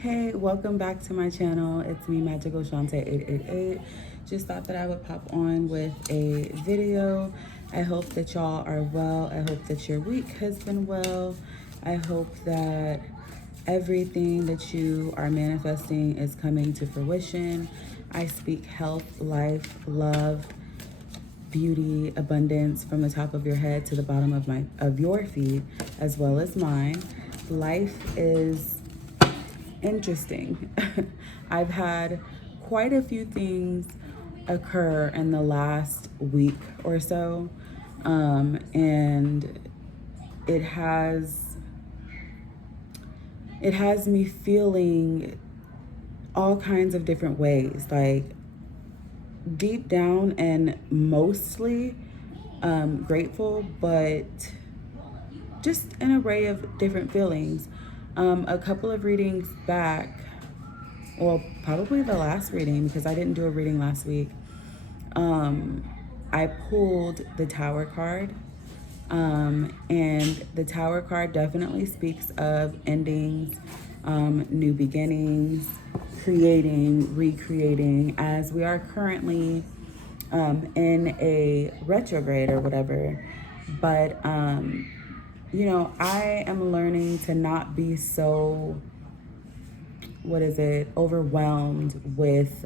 Hey, welcome back to my channel. It's me, Magical Shante 888. Just thought that I would pop on with a video. I hope that y'all are well. I hope that your week has been well. I hope that everything that you are manifesting is coming to fruition. I speak health, life, love, beauty, abundance from the top of your head to the bottom of your feet, as well as mine. Life is interesting. I've had quite a few things occur in the last week or so, and it has me feeling all kinds of different ways, like deep down and mostly grateful, but just an array of different feelings. A couple of readings back, well, probably the last reading, because I didn't do a reading last week, I pulled the Tower card. And the Tower card definitely speaks of endings, new beginnings, creating, recreating, as we are currently in a retrograde or whatever. But I am learning to not be so, overwhelmed with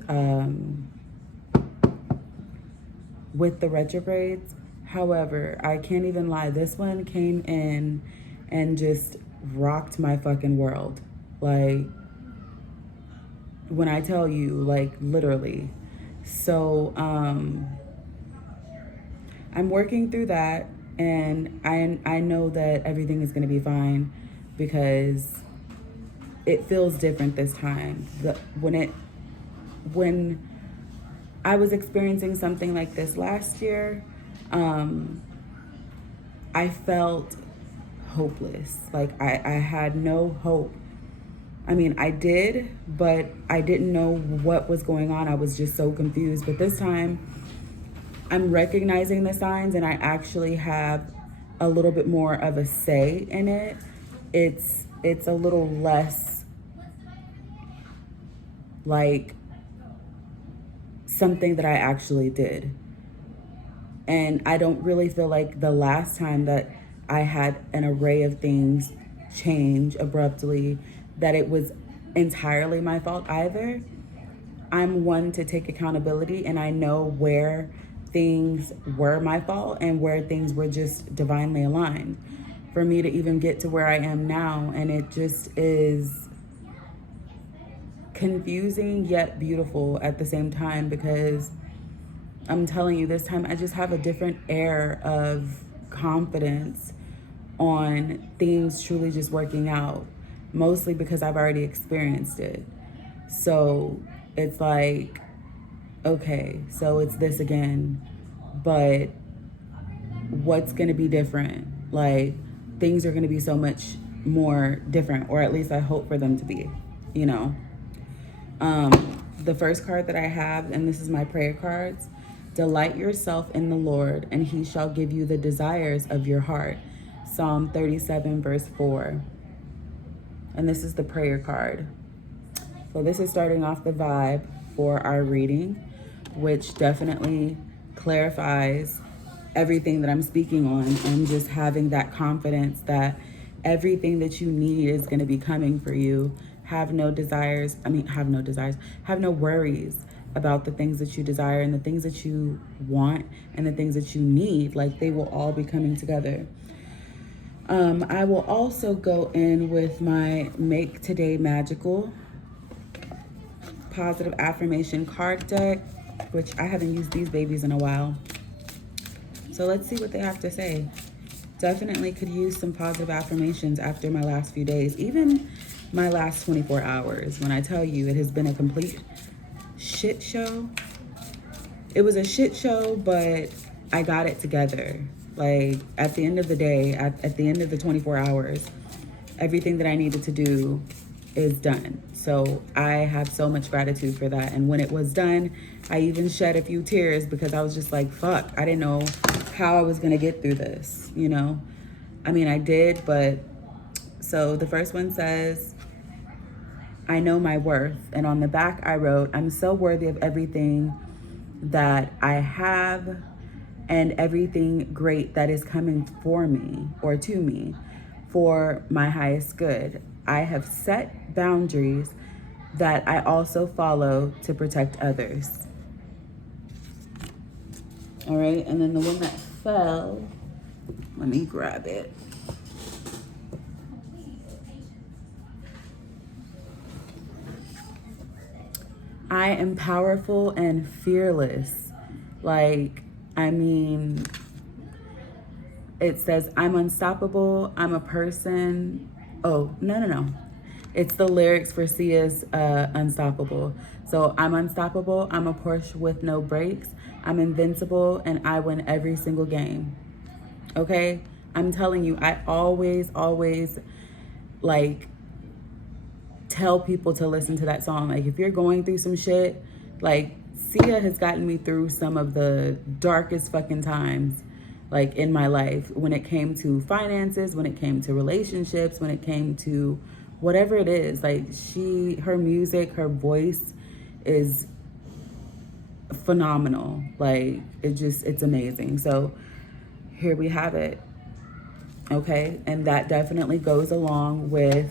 the retrogrades. However, I can't even lie. This one came in and just rocked my fucking world. Like, when I tell you, like, literally. So, I'm working through that, and I know that everything is going to be fine because it feels different this time. When I was experiencing something like this last year, I felt hopeless. Like I had no hope. I mean, I did, but I didn't know what was going on. I was just so confused. But this time, I'm recognizing the signs, and I actually have a little bit more of a say in it. It's a little less like something that I actually did. And I don't really feel like the last time that I had an array of things change abruptly, that it was entirely my fault either. I'm one to take accountability, and I know where things were my fault and where things were just divinely aligned for me to even get to where I am now. And it just is confusing yet beautiful at the same time, because I'm telling you, this time I just have a different air of confidence on things truly just working out, mostly because I've already experienced it. So it's like, okay, so it's this again, but what's going to be different? Like, things are going to be so much more different, or at least I hope for them to be, you know. The first card that I have, and this is my prayer cards: delight yourself in the Lord, and he shall give you the desires of your heart. Psalm 37, verse 4. And this is the prayer card. So this is starting off the vibe for our reading, which definitely clarifies everything that I'm speaking on, and just having that confidence that everything that you need is going to be coming for you. Have no worries about the things that you desire and the things that you want and the things that you need. Like, they will all be coming together. I will also go in with my Make Today Magical positive affirmation card deck, which I haven't used these babies in a while. So let's see what they have to say. Definitely could use some positive affirmations after my last few days, even my last 24 hours. When I tell you, it has been a complete shit show. It was a shit show, but I got it together. Like, at the end of the day, at the end of the 24 hours, everything that I needed to do is done. So I have so much gratitude for that. And when it was done, I even shed a few tears, because I was just like, fuck, I didn't know how I was gonna get through this, you know? I mean, I did, but so the first one says, I know my worth. And on the back, I wrote, I'm so worthy of everything that I have and everything great that is coming for me or to me for my highest good. I have set boundaries that I also follow to protect others. All right, and then the one that fell, let me grab it. I am powerful and fearless. Like, I mean, it says, I'm unstoppable. I'm a person. Oh, no. It's the lyrics for Sia's Unstoppable. So I'm unstoppable. I'm a Porsche with no brakes. I'm invincible and I win every single game. Okay? I'm telling you, I always, like, tell people to listen to that song. Like, if you're going through some shit, like, Sia has gotten me through some of the darkest fucking times, like, in my life, when it came to finances, when it came to relationships, when it came to whatever it is. Like, her music, her voice is phenomenal. Like, it's amazing. So here we have it. Okay, and that definitely goes along with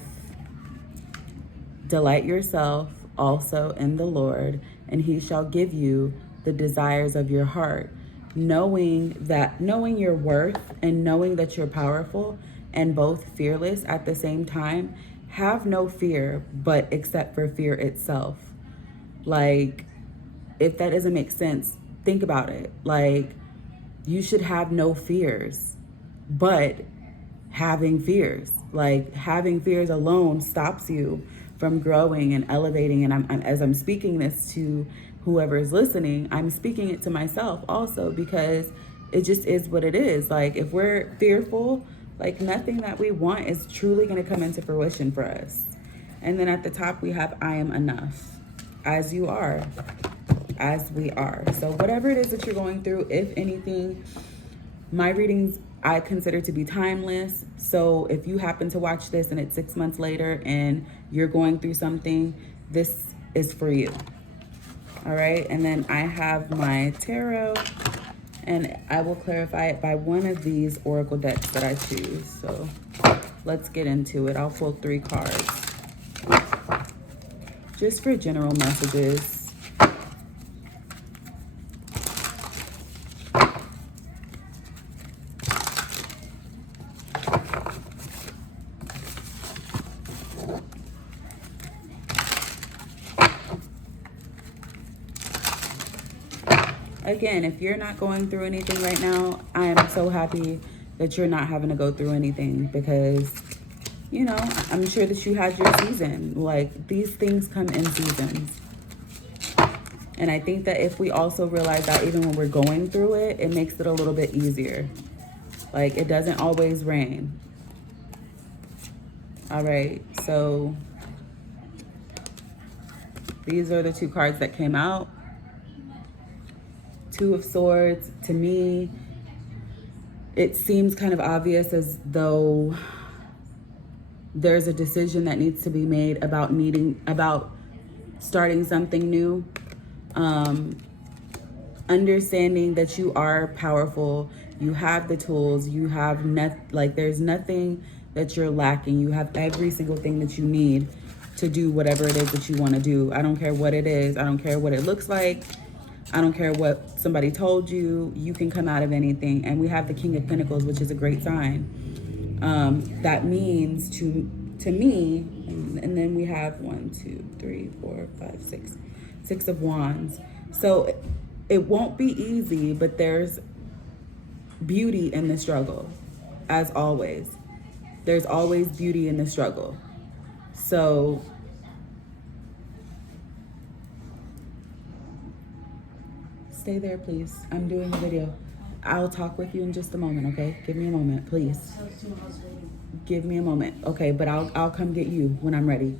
delight yourself also in the Lord, and he shall give you the desires of your heart. Knowing your worth and knowing that you're powerful and both fearless at the same time, have no fear, but except for fear itself. Like, if that doesn't make sense, think about it. Like, you should have no fears, but having fears. Like, having fears alone stops you from growing and elevating. And as I'm speaking this to whoever is listening, I'm speaking it to myself also, because it just is what it is. Like, if we're fearful, like, nothing that we want is truly going to come into fruition for us. And then at the top, we have, I am enough, as you are, as we are. So whatever it is that you're going through, if anything, my readings I consider to be timeless. So if you happen to watch this and it's 6 months later and you're going through something, this is for you. All right. And then I have my tarot, and I will clarify it by one of these oracle decks that I choose. So let's get into it. I'll pull 3 cards just for general messages. Again, if you're not going through anything right now, I am so happy that you're not having to go through anything, because, you know, I'm sure that you had your season. Like, these things come in seasons. And I think that if we also realize that even when we're going through it, it makes it a little bit easier. Like, it doesn't always rain. All right, so these are the 2 cards that came out. 2 of Swords, to me, it seems kind of obvious, as though there's a decision that needs to be made about starting something new. Understanding that you are powerful, you have the tools, you have there's nothing that you're lacking. You have every single thing that you need to do whatever it is that you want to do. I don't care what it is. I don't care what it looks like. I don't care what somebody told you. You can come out of anything. And we have the King of Pentacles, which is a great sign. That means to me, and then we have 1, 2, 3, 4, 5, 6, 6 of Wands. So it won't be easy, but there's beauty in the struggle, as always. There's always beauty in the struggle. So stay there, please. I'm doing a video. I'll talk with you in just a moment, okay? Give me a moment, please. Give me a moment. Okay, but I'll come get you when I'm ready.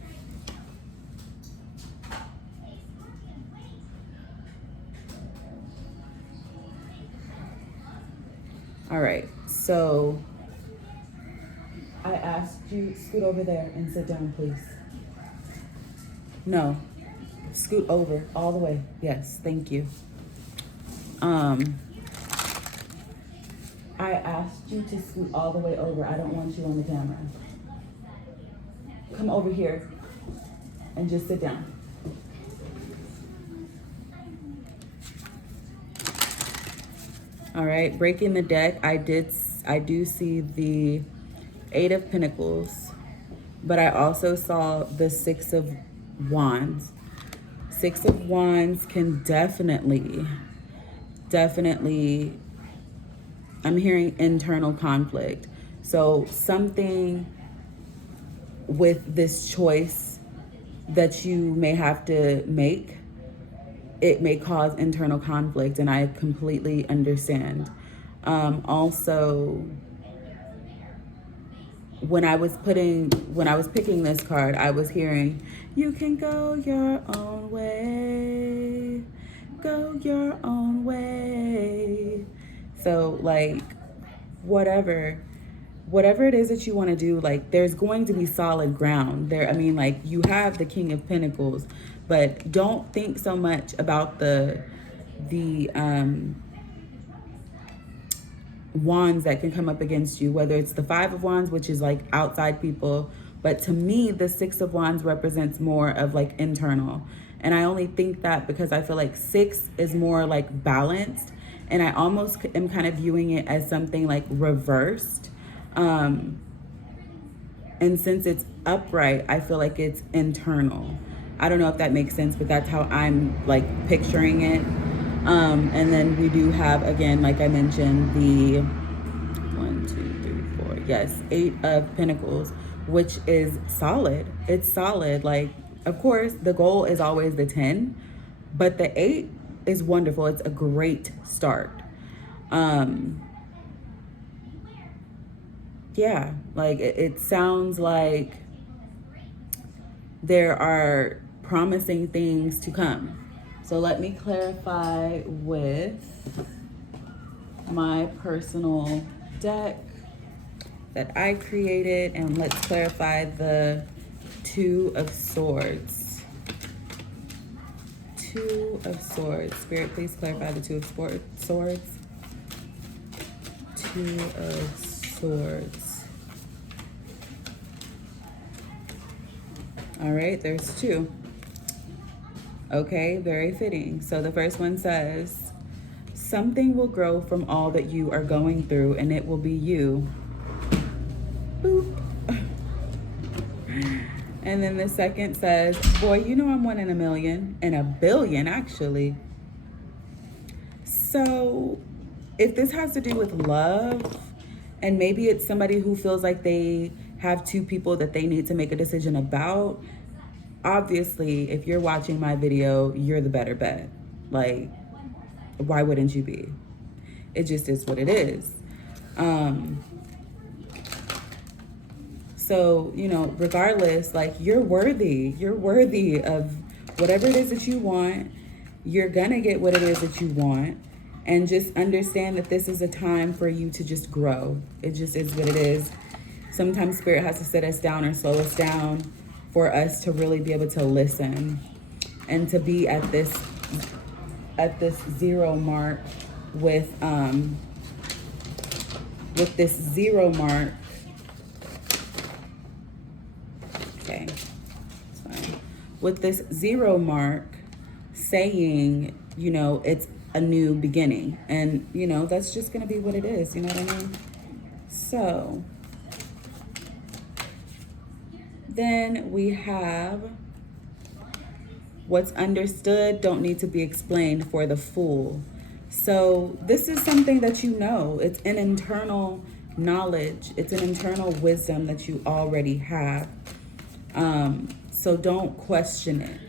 All right, so I asked you, scoot over there and sit down, please. No. Scoot over all the way. Yes, thank you. I asked you to scoot all the way over. I don't want you on the camera. Come over here and just sit down. All right, breaking the deck. I do see the Eight of Pentacles, but I also saw the Six of Wands. Six of Wands can definitely, I'm hearing internal conflict. So something with this choice that you may have to make, it may cause internal conflict, and I completely understand. Also, when I was picking this card, I was hearing, you can go your own way, go your own way. So like, whatever it is that you want to do, like, there's going to be solid ground there. I mean, like, you have the King of Pentacles, but don't think so much about the wands that can come up against you, whether it's the Five of Wands, which is like outside people, but to me the Six of Wands represents more of like internal. And I only think that because I feel like six is more like balanced, and I almost am kind of viewing it as something like reversed. And since it's upright, I feel like it's internal. I don't know if that makes sense, but that's how I'm like picturing it. And then we do have, again, like I mentioned, the 1, 2, 3, 4, yes, Eight of Pentacles, which is solid. It's solid. Like, of course, the goal is always the 10, but the 8 is wonderful. It's a great start. Yeah, like it sounds like there are promising things to come. So let me clarify with my personal deck that I created, and let's clarify the Two of Swords. Two of Swords. Spirit, please clarify the Two of Swords. Two of Swords. All right, there's two. Okay, very fitting. So the first one says, something will grow from all that you are going through, and it will be you. Boop. And then the second says, boy, you know I'm one in a million, in a billion, actually. So if this has to do with love, and maybe it's somebody who feels like they have two people that they need to make a decision about, obviously, if you're watching my video, you're the better bet. Like, why wouldn't you be? It just is what it is. So, you know, regardless, like, you're worthy. You're worthy of whatever it is that you want. You're gonna get what it is that you want. And just understand that this is a time for you to just grow. It just is what it is. Sometimes Spirit has to sit us down or slow us down for us to really be able to listen and to be at this zero mark with this zero mark. Okay, it's fine. With this zero mark saying, you know, it's a new beginning, and you know, that's just gonna be what it is, you know what I mean? So then we have what's understood don't need to be explained for the Fool. So this is something that you know. It's an internal knowledge. It's an internal wisdom that you already have. So don't question it.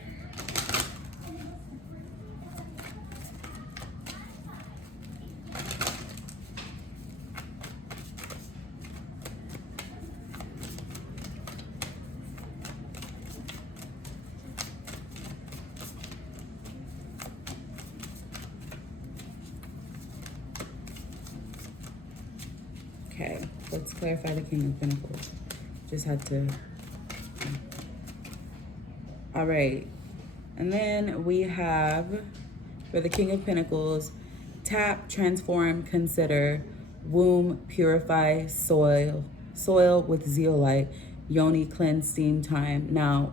Okay, let's clarify the King of Pentacles. Just had to. All right. And then we have, for the King of Pentacles, tap, transform, consider, womb, purify, soil with zeolite, yoni, cleanse, steam time. Now,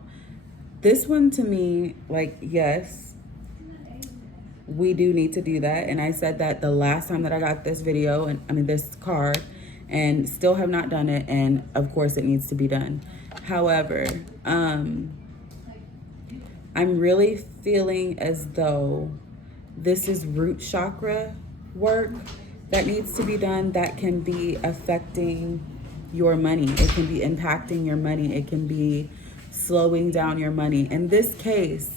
this one to me, like, yes, we do need to do that. And I said that the last time that I got this video, and I mean this card, and still have not done it. And of course it needs to be done. However, I'm really feeling as though this is root chakra work that needs to be done, that can be affecting your money. It can be impacting your money. It can be slowing down your money. In this case,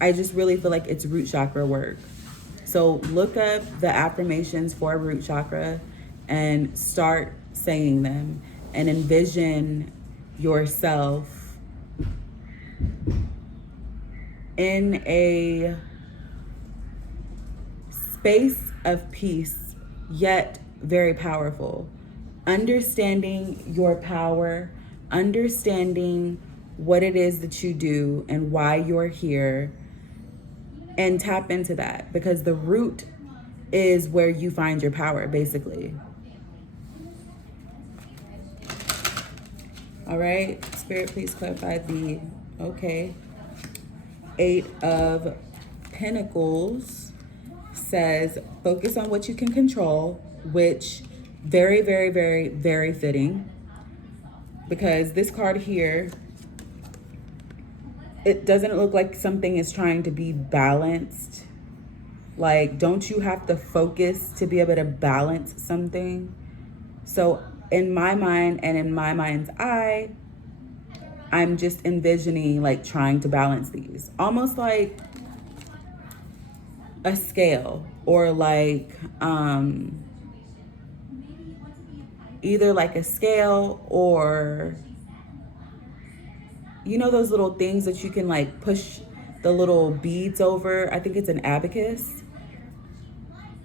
I just really feel like it's root chakra work. So look up the affirmations for root chakra and start saying them, and envision yourself in a space of peace, yet very powerful. Understanding your power, understanding what it is that you do and why you're here, and tap into that, because the root is where you find your power, basically. All right, Spirit, please clarify the, okay. 8 of Pentacles says, focus on what you can control, which very, very, very, very fitting, because this card here, it doesn't look like something is trying to be balanced. Like, don't you have to focus to be able to balance something? So in my mind and in my mind's eye, I'm just envisioning like trying to balance these, almost like a scale, or like either like a scale, or you know those little things that you can like push the little beads over. I think it's an abacus.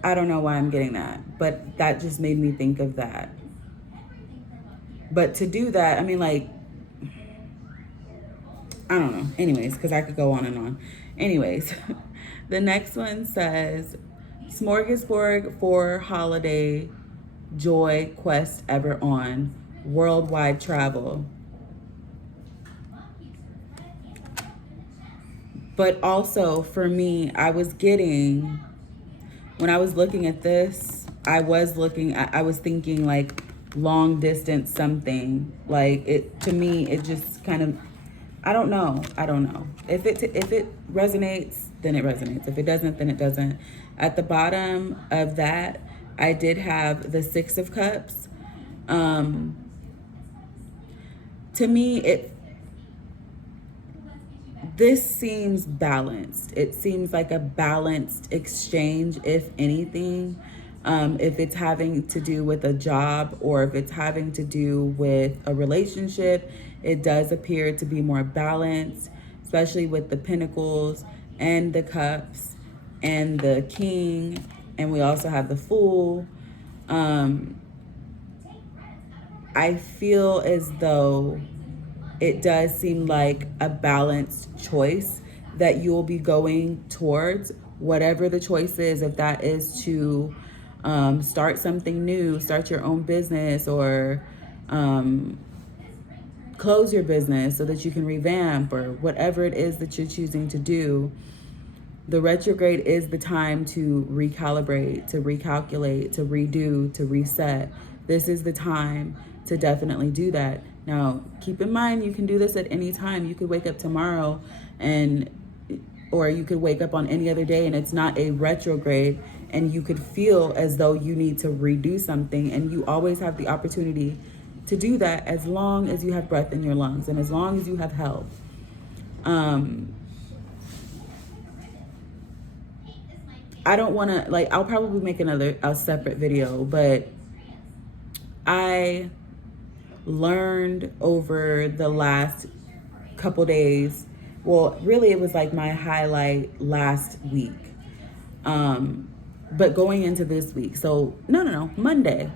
I don't know why I'm getting that, but that just made me think of that. But to do that, I mean, like, I don't know. Anyways, because I could go on and on. Anyways, the next one says, smorgasbord for holiday, joy, quest ever on, worldwide travel. But also for me, I was getting, when I was looking at this, I was thinking like long distance something. Like, it, to me, it just kind of, I don't know. If it resonates, then it resonates. If it doesn't, then it doesn't. At the bottom of that, I did have the 6 of Cups. To me, this seems balanced. It seems like a balanced exchange, if anything. If it's having to do with a job, or if it's having to do with a relationship, it does appear to be more balanced, especially with the Pentacles and the Cups and the King, and we also have the Fool. I feel as though it does seem like a balanced choice that you'll be going towards, whatever the choice is, if that is to start something new, start your own business, or close your business so that you can revamp, or whatever it is that you're choosing to do. The retrograde is the time to recalibrate, to recalculate, to redo, to reset. This is the time to definitely do that. Now, keep in mind, you can do this at any time. You could wake up tomorrow or you could wake up on any other day and it's not a retrograde, and you could feel as though you need to redo something, and you always have the opportunity to do that as long as you have breath in your lungs and as long as you have health. I don't want to, like, I'll probably make a separate video, but I learned over the last couple days, well, really it was like my highlight last week, but going into this week, so no, Monday,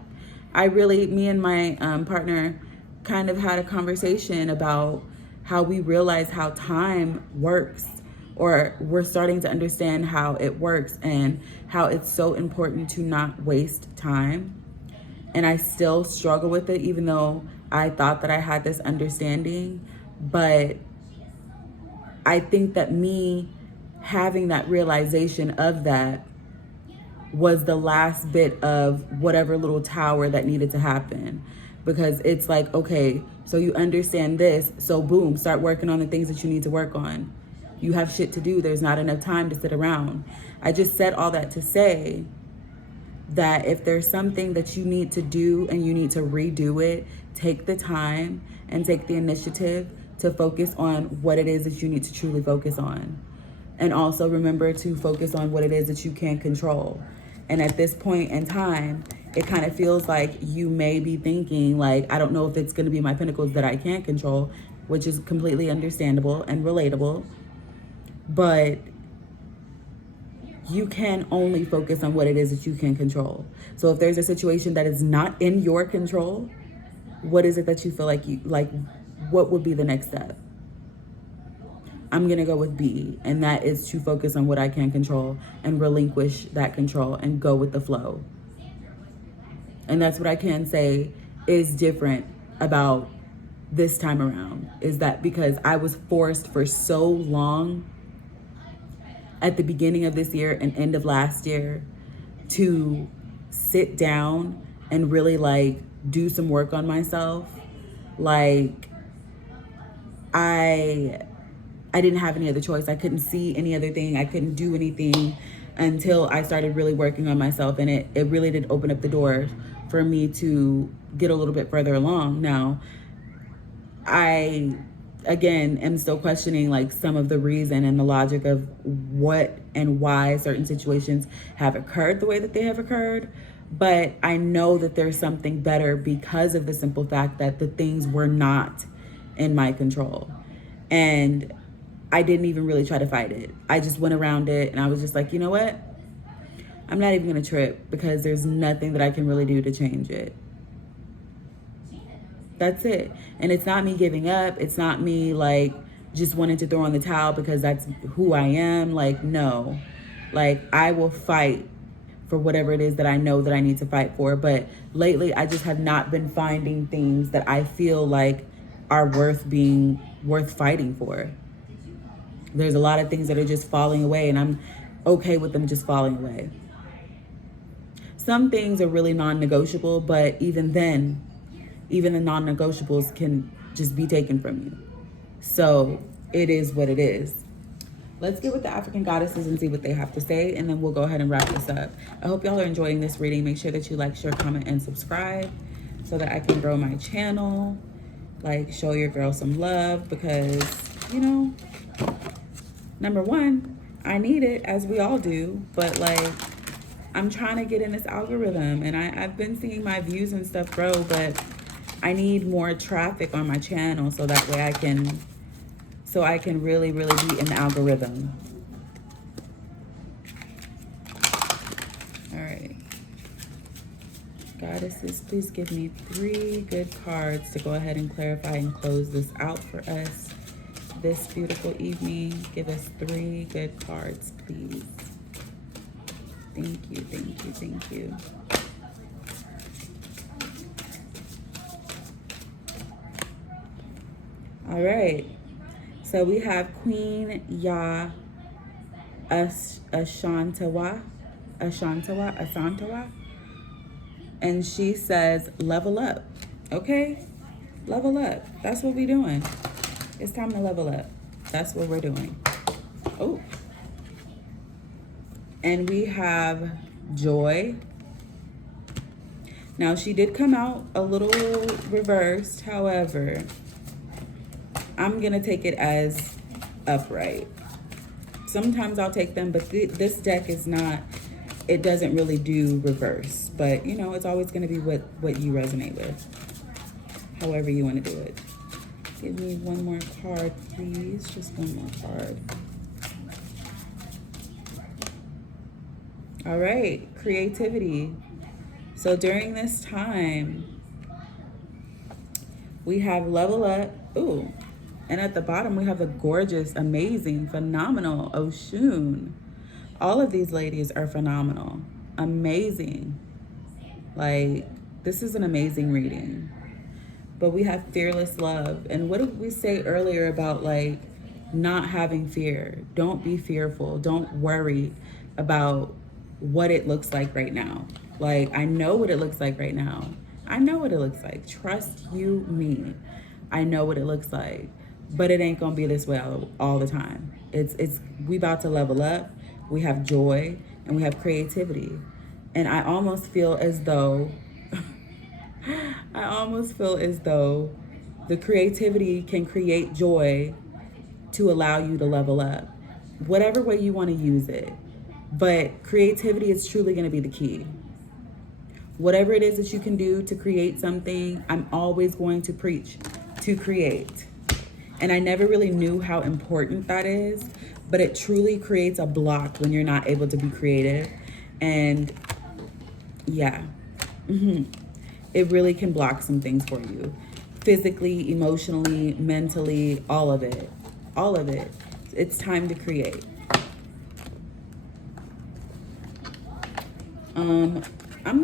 me and my partner kind of had a conversation about how we realize how time works, or we're starting to understand how it works and how it's so important to not waste time. And I still struggle with it, even though I thought that I had this understanding. But I think that me having that realization of that was the last bit of whatever little tower that needed to happen. Because it's like, okay, so you understand this, so boom, start working on the things that you need to work on. You have shit to do. There's not enough time to sit around. I just said all that to say that if there's something that you need to do and you need to redo it, take the time and take the initiative to focus on what it is that you need to truly focus on. And also remember to focus on what it is that you can control. And at this point in time, it kind of feels like you may be thinking like, I don't know if it's going to be my pinnacles that I can't control, which is completely understandable and relatable. But you can only focus on what it is that you can control. So if there's a situation that is not in your control, what is it that you feel like what would be the next step? I'm gonna go with B, and that is to focus on what I can control and relinquish that control and go with the flow. And that's what I can say is different about this time around, is that because I was forced for so long at the beginning of this year and end of last year to sit down and really like do some work on myself. Like I didn't have any other choice. I couldn't see any other thing. I couldn't do anything until I started really working on myself. And it really did open up the door for me to get a little bit further along. Now, I, again, am still questioning like some of the reason and the logic of what and why certain situations have occurred the way that they have occurred. But I know that there's something better because of the simple fact that the things were not in my control. And I didn't even really try to fight it. I just went around it and I was just like, you know what? I'm not even gonna trip because there's nothing that I can really do to change it. That's it. And it's not me giving up. It's not me like just wanting to throw in the towel because that's who I am. Like, no. Like, I will fight for whatever it is that I know that I need to fight for. But lately, I just have not been finding things that I feel like are worth fighting for. There's a lot of things that are just falling away, and I'm okay with them just falling away. Some things are really non-negotiable, but even then, even the non-negotiables can just be taken from you. So it is what it is. Let's get with the African goddesses and see what they have to say, and then we'll go ahead and wrap this up. I hope y'all are enjoying this reading. Make sure that you like, share, comment, and subscribe so that I can grow my channel. Like, show your girl some love because, you know, number one, I need it, as we all do, but like, I'm trying to get in this algorithm, and I've been seeing my views and stuff grow, but I need more traffic on my channel so that way I can really, really be in the algorithm. All right. Goddesses, please give me 3 good cards to go ahead and clarify and close this out for us this beautiful evening. Give us 3 good cards, please. Thank you, thank you, thank you. All right. So we have Queen Ya Ashantawa. And she says, level up. Okay? Level up. That's what we're doing. It's time to level up. That's what we're doing. Oh. And we have Joy. Now, she did come out a little reversed. However, I'm going to take it as upright. Sometimes I'll take them, but this deck is not, it doesn't really do reverse. But, you know, it's always going to be what you resonate with, however you want to do it. Give me one more card, please. Just one more card. All right, creativity. So during this time, we have level up. Ooh, And at the bottom, we have the gorgeous, amazing, phenomenal Oshun. All of these ladies are phenomenal, amazing. Like, this is an amazing reading. But we have fearless love. And what did we say earlier about, like, not having fear? Don't be fearful. Don't worry about what it looks like right now. Like, I know what it looks like right now. I know what it looks like. Trust you, me. I know what it looks like. But it ain't gonna be this way all the time. We about to level up. We have joy and we have creativity. And I almost feel as though the creativity can create joy to allow you to level up. Whatever way you want to use it. But creativity is truly going to be the key. Whatever it is that you can do to create something, I'm always going to preach to create. And I never really knew how important that is, but it truly creates a block when you're not able to be creative. And yeah, it really can block some things for you. Physically, emotionally, mentally, all of it. All of it. It's time to create. I'm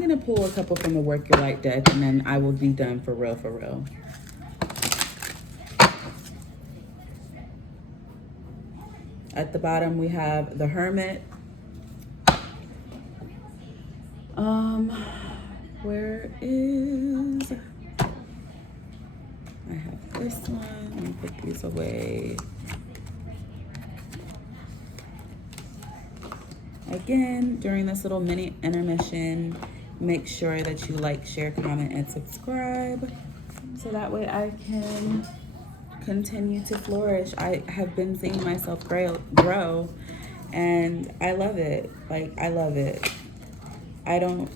gonna pull a couple from the Work Your Light deck and then I will be done for real, for real. At the bottom, we have the Hermit. Where is... I have this one. Let me put these away. Again, during this little mini intermission, make sure that you like, share, comment, and subscribe so that way I can continue to flourish. I have been seeing myself grow and I love it. Like, I love it. I don't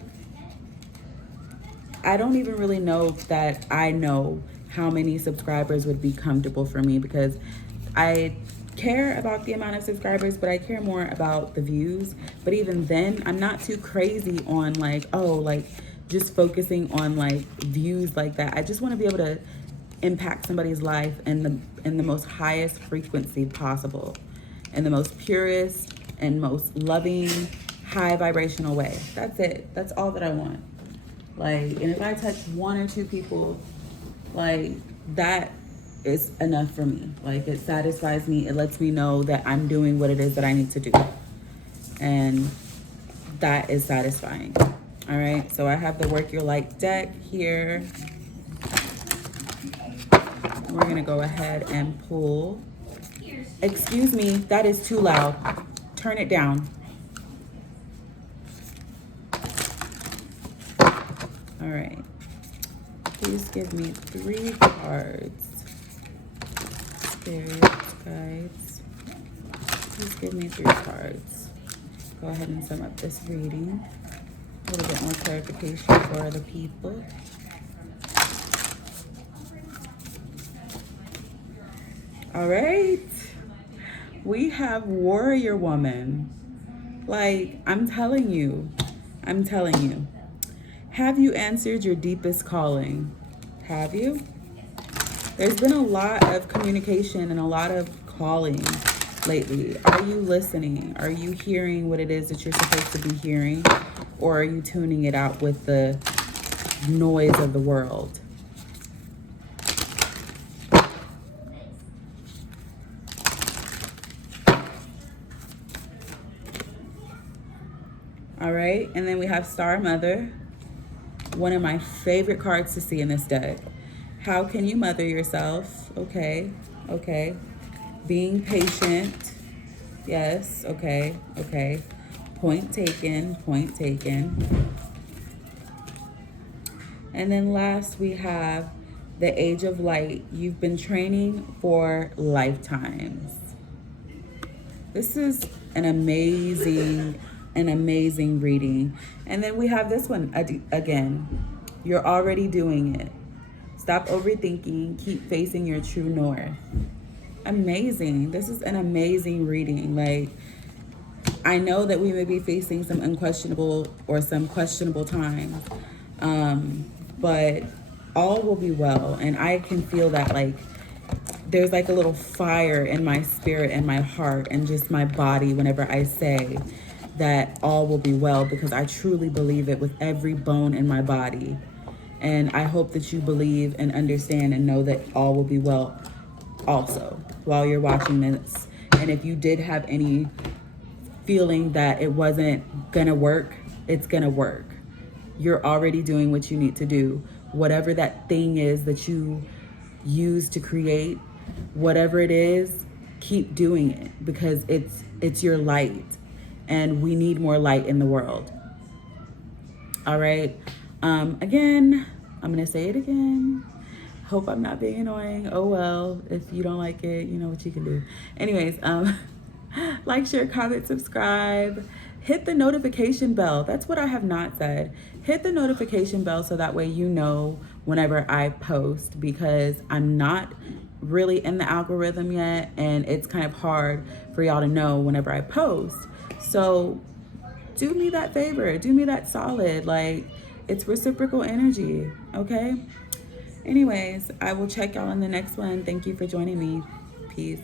even really know that I know how many subscribers would be comfortable for me, because I care about the amount of subscribers, but I care more about the views. But even then, I'm not too crazy on like, oh, like just focusing on like views like that. I just want to be able to impact somebody's life in the most highest frequency possible, in the most purest and most loving, high vibrational way. That's it. That's all that I want. Like, and if I touch one or two people, like, that is enough for me. Like, it satisfies me. It lets me know that I'm doing what it is that I need to do. And that is satisfying. All right. So I have the Work Your Light deck here. We're going to go ahead and pull. Excuse me. That is too loud. Turn it down. All right. Please give me 3 cards. Spirit guides. Please give me 3 cards. Go ahead and sum up this reading. A little bit more clarification for the people. All right. We have Warrior Woman. Like, I'm telling you. Have you answered your deepest calling? Have you? There's been a lot of communication and a lot of calling lately. Are you listening? Are you hearing what it is that you're supposed to be hearing? Or are you tuning it out with the noise of the world? All right, and then we have Star Mother. One of my favorite cards to see in this deck. How can you mother yourself? Okay. Being patient. Yes, okay. Point taken. And then last we have the Age of Light. You've been training for lifetimes. This is an amazing reading. And then we have this one again. You're already doing it. Stop overthinking. Keep facing your true north. Amazing. This is an amazing reading. Like, I know that we may be facing some unquestionable or some questionable times, but all will be well. And I can feel that, like, there's like a little fire in my spirit and my heart and just my body whenever I say that all will be well, because I truly believe it with every bone in my body. And I hope that you believe and understand and know that all will be well also while you're watching this. And if you did have any feeling that it wasn't gonna work, it's gonna work. You're already doing what you need to do. Whatever that thing is that you use to create, whatever it is, keep doing it, because it's your light, and we need more light in the world. All right. Again, I'm gonna say it again. Hope I'm not being annoying. Oh well, if you don't like it, you know what you can do. Anyways, like, share, comment, subscribe, hit the notification bell. That's what I have not said. Hit the notification bell so that way you know whenever I post, because I'm not really in the algorithm yet, and it's kind of hard for y'all to know whenever I post. So do me that favor, do me that solid. Like, it's reciprocal energy, okay? Anyways, I will check y'all in the next one. Thank you for joining me. Peace.